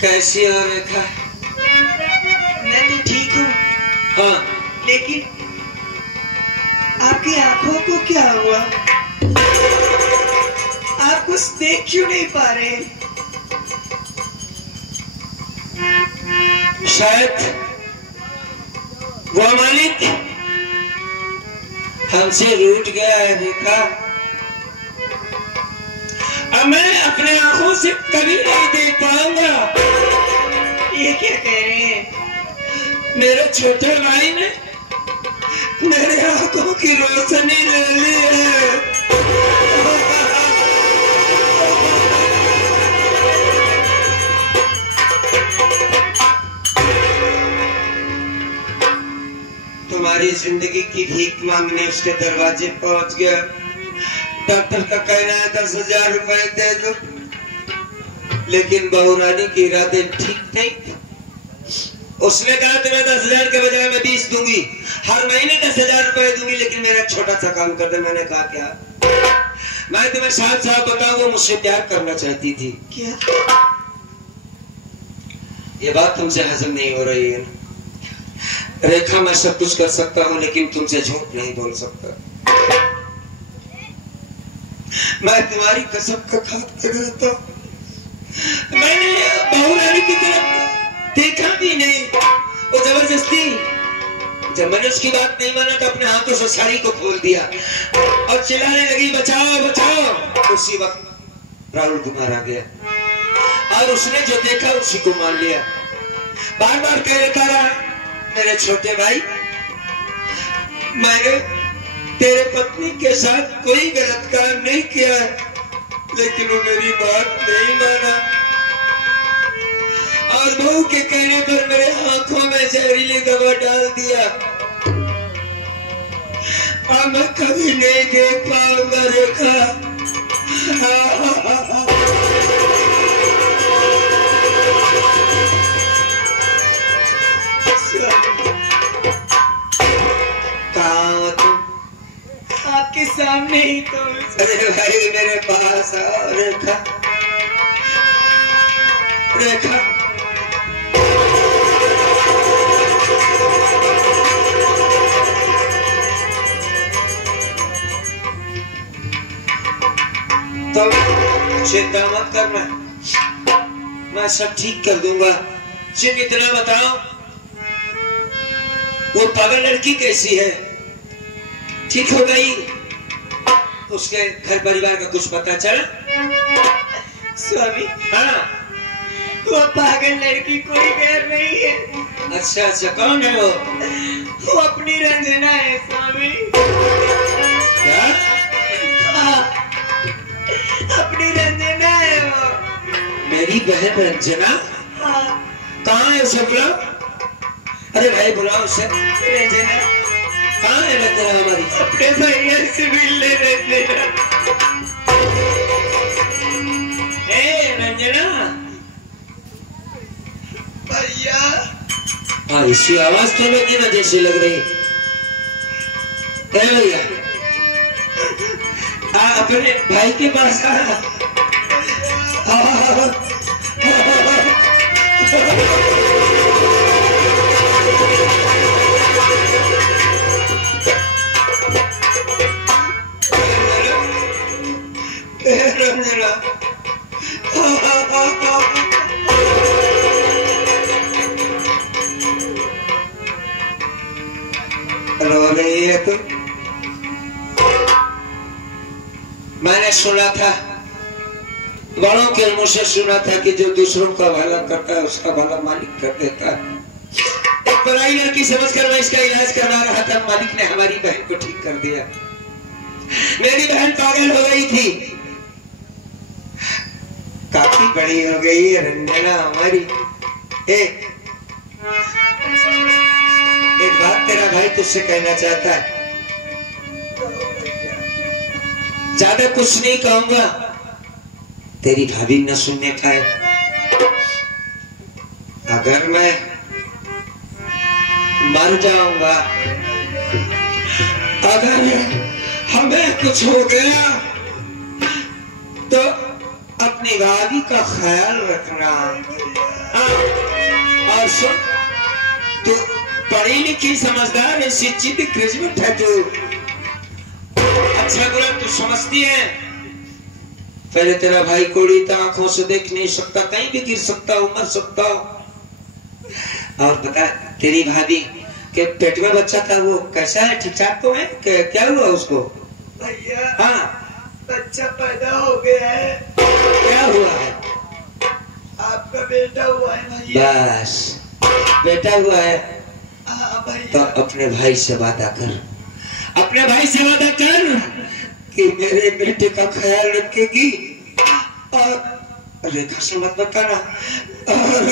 कैसी हो रेखा? मैं तो ठीक हूँ। हाँ, लेकिन आपकी आंखों को क्या हुआ? आप कुछ देख क्यों नहीं पा रहे? शायद वो मालिक हमसे रूठ गया है रेखा। अब मैं अपने आंखों से कभी नहीं देख पाऊंगा। ये क्या कह रहे हैं? मेरे छोटे भाई ने मेरे आंखों की रोशनी ले ली है। तुम्हारी जिंदगी की भीख मांगने उसके दरवाजे पहुंच गया। डॉक्टर का कहना है 10,000 रुपए दे दो, लेकिन बहुरानी के इरादे ठीक नहीं। उसने कहा तुम्हें 10,000 के बजाय मैं 20 दूंगी, हर महीने 10,000 रुपए दूंगी, लेकिन मेरा छोटा सा काम कर दे। मैंने कहा क्या? मैं तुम्हें साफ साफ बताऊं, वो मुझसे प्यार करना चाहती थी। क्या? ये बात तुमसे हजम नहीं हो रही है रेखा। मैं सब कुछ कर सकता हूँ, लेकिन तुमसे झूठ नहीं बोल सकता। मैं तुम्हारी कसम का खाता रहता हूँ। मैंने बहुरानी की तरफ देखा भी नहीं। वो जबरदस्ती, जब मैंने उसकी बात नहीं माना तो अपने हाथों से साड़ी को खोल दिया और चिल्लाने लगी बचाओ बचाओ। उसी वक्त राहुल कुमार आ गया और उसने जो देखा उसी को मान लिया। बार बार कह रहा मेरे छोटे भाई, मैंने तेरे पत्नी के साथ कोई गलत काम नहीं किया है, लेकिन वो मेरी बात नहीं माना और बहू के कहने पर मेरे आंखों में जहरीली दवा डाल दिया। और मैं कभी नहीं देख पाऊंगा रेखा। आपके सामने ही तो। अरे भाई मेरे पास आओ रेखा। रेखा तो चिंता मत करना, मैं सब ठीक कर दूंगा। सिर्फ इतना बताओ, वो पागल लड़की कैसी है? ठीक हो गई? उसके घर परिवार का कुछ पता चला? स्वामी, हाँ, वो पागल लड़की कोई गैर नहीं है। अच्छा अच्छा, कौन है वो? वो अपनी रंजना है स्वामी। क्या? हाँ, अपनी रंजना है वो। मेरी बहन रंजना? हाँ। कहाँ है उसे बुलाओ। अरे भाई बुलाओ उसे। रंजना कहाँ है रंजना हमारी? अपने भैया से मिलने रंजना। रंजना भैया। हाँ, इसी आवाज तो लगी ना जैसी लग रही। भैया अपने भाई के पास आ। रंजना रो रही है तुम? मैंने सुना था, बड़ों के मुंह से सुना था कि जो दूसरों का भला करता है उसका भला मालिक कर देता है। एक पराई लड़की समझकर मैं इसका इलाज करवा रहा था, मालिक ने हमारी बहन को ठीक कर दिया। मेरी बहन पागल हो गई थी, काफी बड़ी हो गई है रंजना हमारी। एक बात तेरा भाई तुझसे कहना चाहता है। ज्यादा कुछ नहीं कहूंगा, तेरी भाभी न सुनने पाए। अगर मैं मर जाऊंगा, अगर हमें कुछ हो गया तो अपनी भाभी का ख्याल रखना। हाँ, और सुन, तू पढ़ी लिखी समझदार है, शिक्षित ग्रेजुएट है, तू अच्छा बुरा तू समझती है। पहले तेरा भाई कोड़ी था, आंखों से देख नहीं सकता, कहीं भी गिर सकता, मर सकता। और बता, तेरी भाभी के पेट में बच्चा था, वो कैसा है? ठीक ठाक तो है? क्या हुआ उसको? भैया, हाँ, बच्चा पैदा हो गया है। क्या हुआ है? आपका बेटा हुआ है भैया। बस बेटा हुआ है? हाँ भैया। तो अपने भाई से वादा कर, अपने भाई से वादा कर कि मेरे बेटे का ख्याल रखेगी और रेखा से मत बताना। और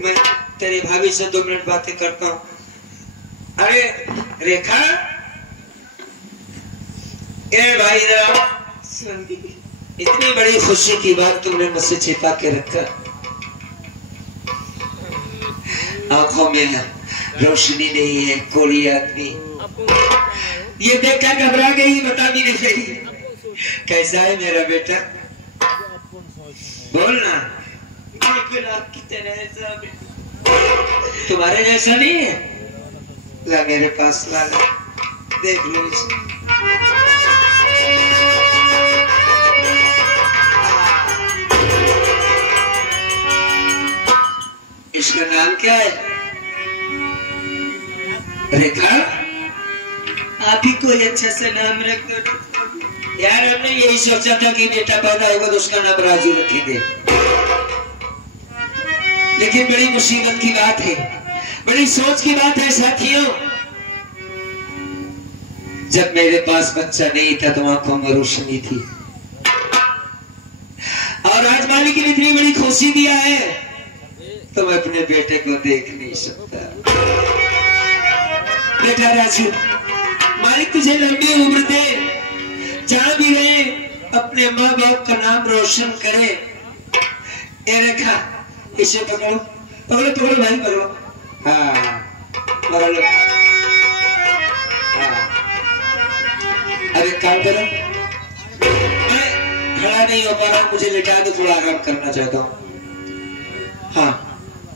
मैं तेरी भाभी से 2 मिनट बातें करता हूँ। अरे रेखा, ए भाई इतनी बड़ी खुशी की बात तुमने मुझसे छिपा के रखा। आंखों में रोशनी नहीं है, कोई आदमी ये देखकर घबरा गई, बता भी नहीं सही। कैसा है मेरा बेटा? बोलना। बिल्कुल आपकी तरह ऐसा। तुम्हारे जैसा नहीं है? ला मेरे पास ला, देख लो इसे। इसका नाम क्या है? रेखा, आप ही कोई अच्छा सा नाम रख दो। यार हमने यही सोचा था कि बेटा पैदा होगा तो उसका नाम राजू रखेंगे, लेकिन बड़ी मुसीबत की बात है, बड़ी सोच की बात है साथियों। जब मेरे पास बच्चा नहीं था तो आंखों में रोशनी थी, और आज मालिक ने इतनी बड़ी खुशी दिया है तो मैं अपने बेटे को देख नहीं सकता। बेटा राजू, मालिक तुझे लंबी उम्र दे, जहां भी रहे अपने माँ बाप का नाम रोशन करे। ए रेखा, इसे पकड़ो, पकड़ो पकड़ो भाई, पकड़ो। हाँ पकड़ लो। हाँ, अरे काम करो, मैं खड़ा नहीं हो पा रहा हूँ, मुझे लेटा दो, थोड़ा आराम करना चाहता हूँ। हाँ,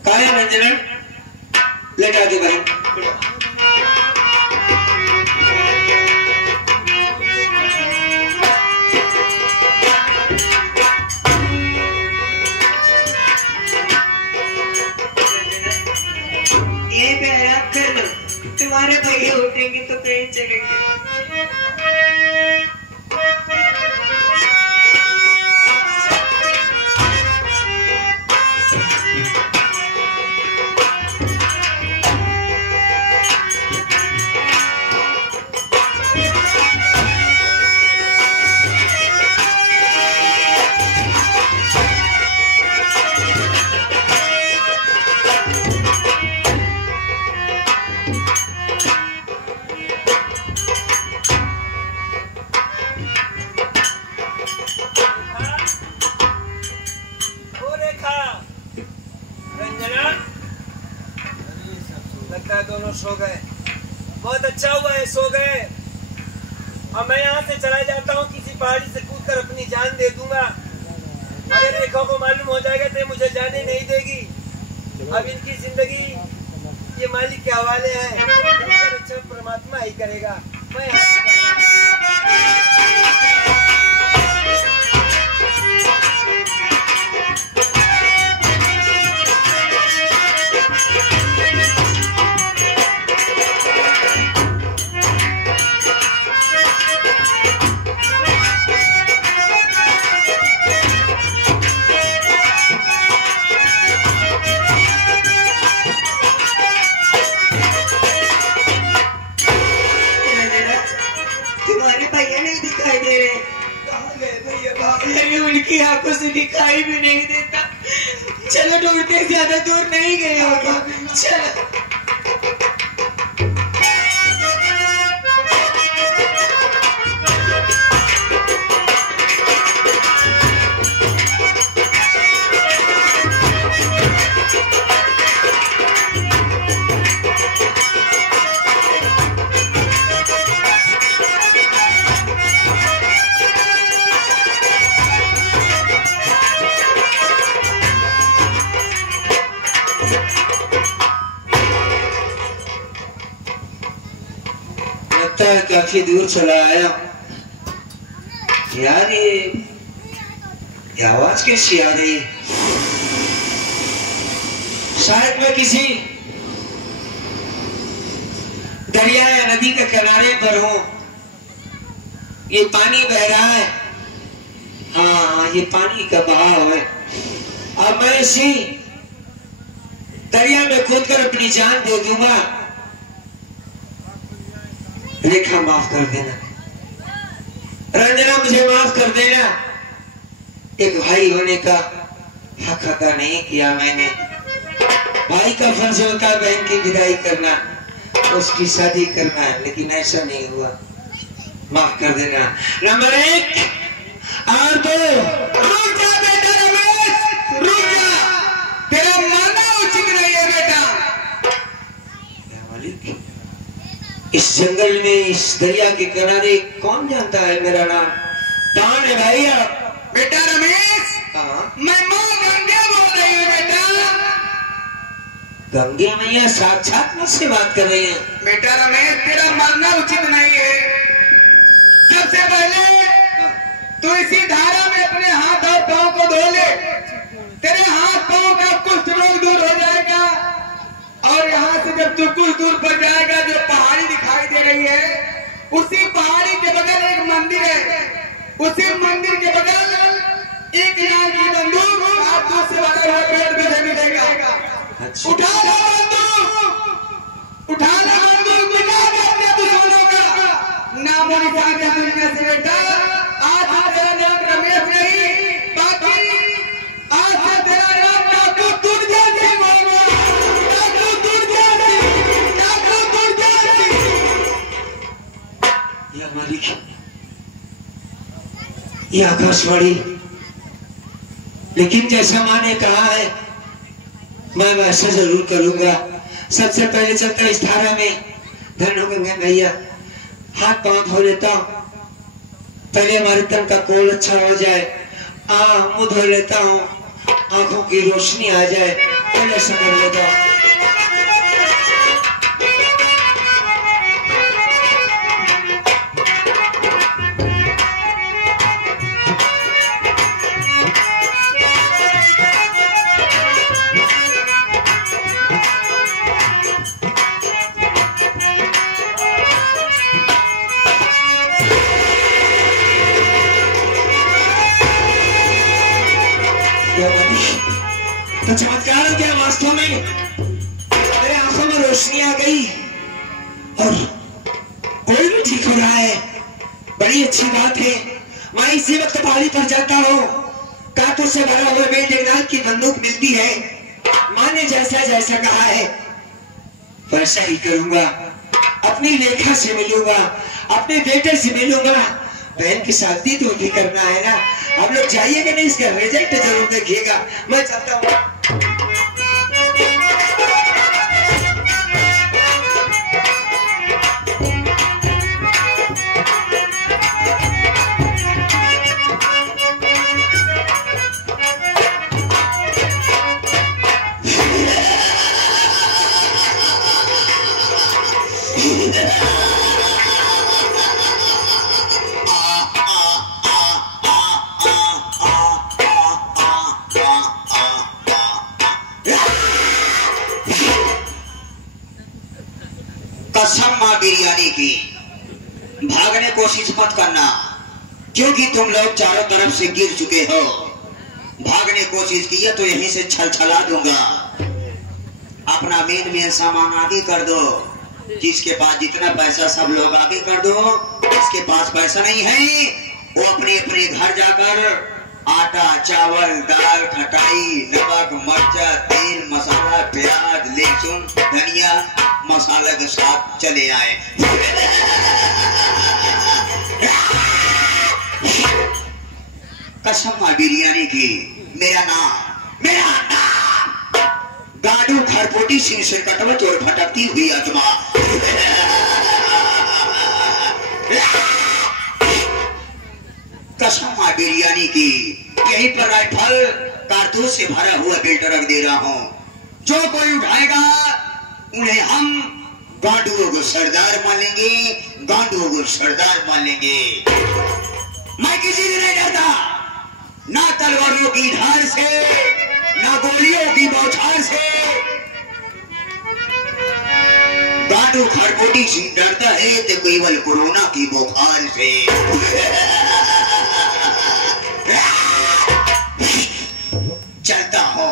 कहा है रंजना? लेटा दो भाई। ये पे आराम कर लो, तुम्हारे भैया उठेंगे तो कहीं चलेंगे। दोनों सो गए, बहुत अच्छा हुआ है सो गए। अब मैं यहाँ से चला जाता हूँ, किसी पहाड़ी से कूदकर अपनी जान दे दूंगा। अगर रेखा को मालूम हो जाएगा तो मुझे जाने नहीं देगी। अब इनकी जिंदगी ये मालिक के हवाले है, अच्छा परमात्मा ही करेगा। मैं उनकी आंखों से दिखाई भी नहीं देता। चलो ढूंढते, ज्यादा दूर नहीं गए होगा, चलो। काफी दूर चला आया। यार ये आवाज कैसी आ रही? शायद मैं किसी दरिया या नदी के किनारे पर हूं। ये पानी बह रहा है। हाँ, ये पानी का बहाव है। अब मैं इसी दरिया में कूदकर अपनी जान दे दूंगा। रेखा माफ कर देना, रंजना मुझे माफ कर देना। एक भाई होने का हक अदा नहीं किया मैंने। भाई का फर्ज होता है बहन की विदाई करना, उसकी शादी करना, लेकिन ऐसा नहीं हुआ। माफ कर देना। नंबर 1 और 2। रुक जा बेटा रमेश, रुक जा, तेरा मानना उचित नहीं है बेटा। मालिक, इस जंगल में, इस दरिया के किनारे कौन जानता है मेरा नाम? कौन है भैया? बेटा रमेश, मैं माँ गंगा बोल रही हूँ बेटा। गंगे मैया साक्षात मुझसे बात कर रही हैं। बेटा रमेश, तेरा मरना उचित नहीं है। सबसे पहले तू इसी धारा में अपने हाथ और पांव को धो ले। तेरे हाथ पांव का कुष्ठ रोग दूर हो जाएगा। और यहाँ से जब तू कुछ दूर पर जाएगा, जो पहाड़ी दिखाई दे रही है, उसी पहाड़ी के बगल एक मंदिर है। उसी मंदिर के बगल एक लाल की बंदूक कारतूस से भरा हुआ पेड़ तुझे मिलेगा। उठा लो बंदूक, उठा लो बंदूक, मिटा दे अपने दुश्मनों का नाम और निशान है दुनिया से बेटा। आज तेरा नाम रमेश नहीं, बाकी आज से तेरा नाम डाकू दुर्गा सिंह होगा। डाकू दुर्गा सिंह, डाकू दुर्गा सिंह। या मालिक, ये आकाशवाणी, लेकिन जैसा माँ ने कहा है मैं वैसा जरूर करूंगा। सबसे पहले चलता इस धारा में, धन हो गंगा मैया, हाथ पांव धो लेता हूँ। पहले हमारे तन का कोल अच्छा हो जाए, मुंह धो लेता हूँ, आंखों की रोशनी आ जाए, पहले ऐसा कर लेता हूँ। तो चमत्कार हो गया वास्तव में। मेरे आंखों में रोशनी आ गई और कोई भी ठीक हो रहा है। बड़ी अच्छी बात है। मैं इसी वक्त पहाड़ी पर जाता हूँ, कारतूस से भरा हुआ बेटेनाल की बंदूक मिलती है। माँ ने जैसा जैसा कहा है वैसा ही करूंगा। अपनी रेखा से मिलूंगा, अपने बेटे से मिलूंगा। बहन की शादी तो भी करना है ना। आप लोग जाइएगा नहीं, इसका रिजल्ट जरूर देखिएगा। मैं चलता हूँ। कसम माँ बिरयानी की, भागने कोशिश मत करना, क्योंकि तुम लोग चारों तरफ से गिर चुके हो। भागने कोशिश की है तो यहीं से छलछला दूंगा। अपना मेन सामान आगे कर दो। जिसके पास जितना पैसा सब लोग आगे कर दो। जिसके पास पैसा नहीं है वो अपने अपने घर जाकर आटा, चावल, दाल, खटाई, नमक, मिर्चा, तेल, मसाला, प्याज, लहसुन, धनिया, मसाला के साथ चले आए। कसम बिरयानी की, मेरा नाम गाडू खरपोटी सिंह से कटवट और भटकती हुई आत्मा। कसम बिरयानी की, यहीं पर राइफल कारतूस से भरा हुआ बेल्ट रख दे रहा हूं। जो कोई उठाएगा उन्हें हम गांडुओं को सरदार मान लेंगे, गांडुओं को सरदार मान लेंगे। मैं किसी से नहीं डरता, ना तलवारों की धार से, ना गोलियों की बौछार से। गांडू खरबोटी से डरता है तो केवल कोरोना की बुखार से। चलता हो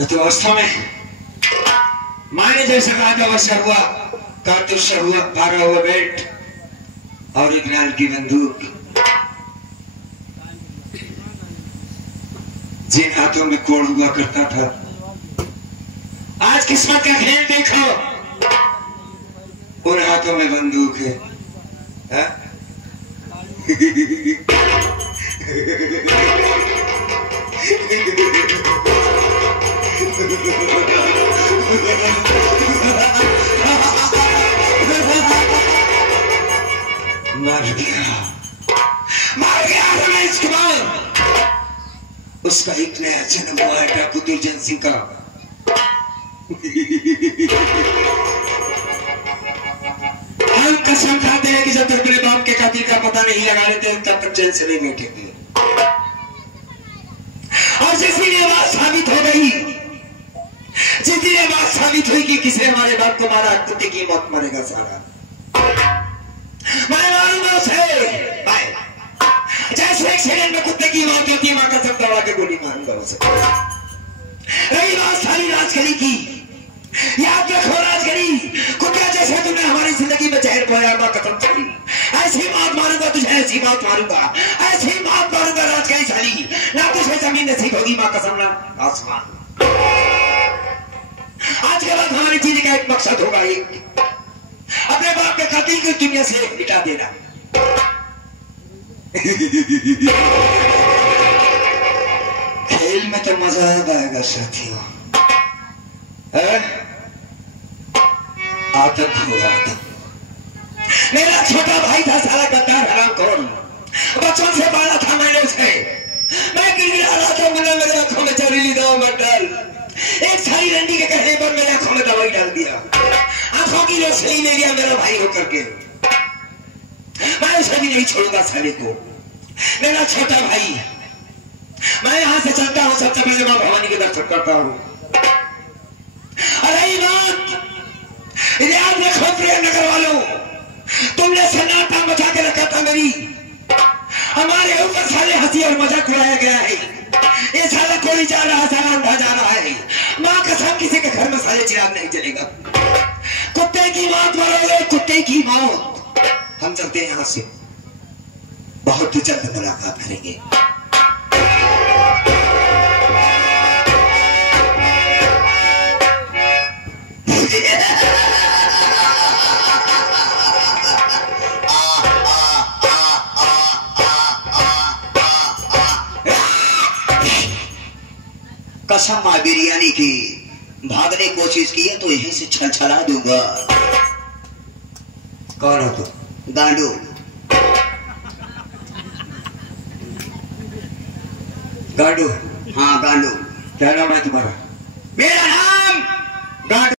तो अवस्था में मैंने जैसा कहा था वैसा हुआ। कारतूस से हुआ, भागा हुआ बेल्ट और एक लाल की बंदूक। जिन हाथों में कोड़ हुआ करता था, आज किस्मत का खेल देखो, उन हाथों में बंदूक है। मार गया रमेश कुमार। उसका एक नया जन्म हुआ है डाकू दुर्जन सिंह का। हम कसम खाते हैं कि जब तक मेरे बाप के कातिल का पता नहीं लगा लेते तब तक जेल से नहीं बैठेंगे। और जिस दिन ये बात साबित हो गई, जिस दिन ये बात साबित हुई कि किसने हमारे बाप को मारा, कुत्ते की मौत मरेगा सारा। मैं मारूंगा उसे जैसे एक सेकंड में कुत्ते की मौत होती है, मां का सब दबा के गोली मारूंगा उसे। रही बात सारी राजगरी की, याद रखो राजगरी, कुत्ता जैसे तुमने हमारी जिंदगी में जहर बोया, मां कसम चली, ऐसी मौत मारूंगा तुझे, ऐसी मौत मारूंगा, ऐसी मौत मारूंगा राजगरी साली। ना तुझे जमीन नसीब होगी मां कसम, ना आसमान। आज के बाद हमारी जीने का एक मकसद होगा, एक अपने बाप के कातिल को दुनिया से मिटा देना। खेल में तो मजा आएगा साथियों। आतंक होगा। मेरा छोटा भाई था सारा गद्दार हरामखोर, बचपन से पाला था मैंने उसे। मैं गिड़गिड़ा रहा था, मैंने मेरे आंखों में जहरीली दवा मत डाल। एक सारी रंडी के कहने पर मेरे आंखों में दवाई डाल दिया, आंखों की रोशनी ले लिया मेरा भाई होकर के। मैं उसे भी नहीं छोड़ूंगा साले को, मेरा छोटा भाई। मैं यहां से चलता हूं, सबसे पहले मां भवानी के दर्शन करता हूं। अरे याद रखो प्रियनगर वालों, तुमने सन्नाटा मचा के रखा था मेरी। हमारे ऊपर साले हंसी और मजाक उड़ाया गया है। ये साला कोई जा रहा, साला अंधा जा रहा है। मां कसम किसी के घर में साले चिराग नहीं जलेगा। कुत्ते की मौत मरोगे, कुत्ते की मौत। हम चलते हैं यहां से, बहुत जल्द मुलाकात करेंगे। कसम मां बिरयानी की, भागने की कोशिश की है तो यहीं से छलछला दूंगा। कौन हो तुम? गांडू। गांडू? हाँ गांडू। क्या नाम है तुम्हारा? मेरा नाम गांडू।